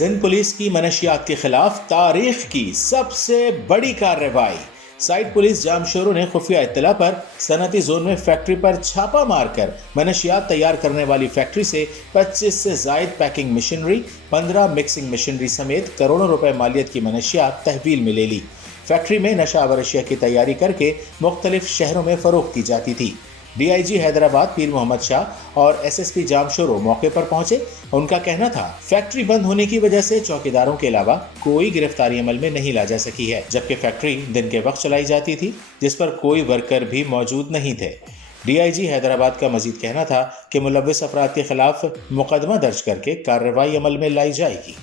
Sindh police की मनशियात के खिलाफ तारीख की सबसे बड़ी कार्रवाई। साइट पुलिस जामशोरों ने खुफिया इत्तला पर सनती जोन में फैक्ट्री पर छापा मारकर मनशियात तैयार करने वाली फैक्ट्री से 25 से जायद पैकिंग मशीनरी, 15 मिक्सिंग मशीनरी समेत करोड़ों रुपए मालियत की मनशियात तहवील में ले ली। फैक्ट्री में नशा व अशिया की तैयारी करके मुख्तलिफ शहरों में फरोख्त की जाती थी। डीआईजी हैदराबाद पीर मोहम्मद शाह और एसएसपी जामशोरो मौके पर पहुंचे। उनका कहना था, फैक्ट्री बंद होने की वजह से चौकीदारों के अलावा कोई गिरफ्तारी अमल में नहीं ला जा सकी है, जबकि फैक्ट्री दिन के वक्त चलाई जाती थी जिस पर कोई वर्कर भी मौजूद नहीं थे। डीआईजी हैदराबाद का मजीद कहना था कि मुलव्विस अफराद के खिलाफ मुकदमा दर्ज करके कार्रवाई अमल में लाई जाएगी।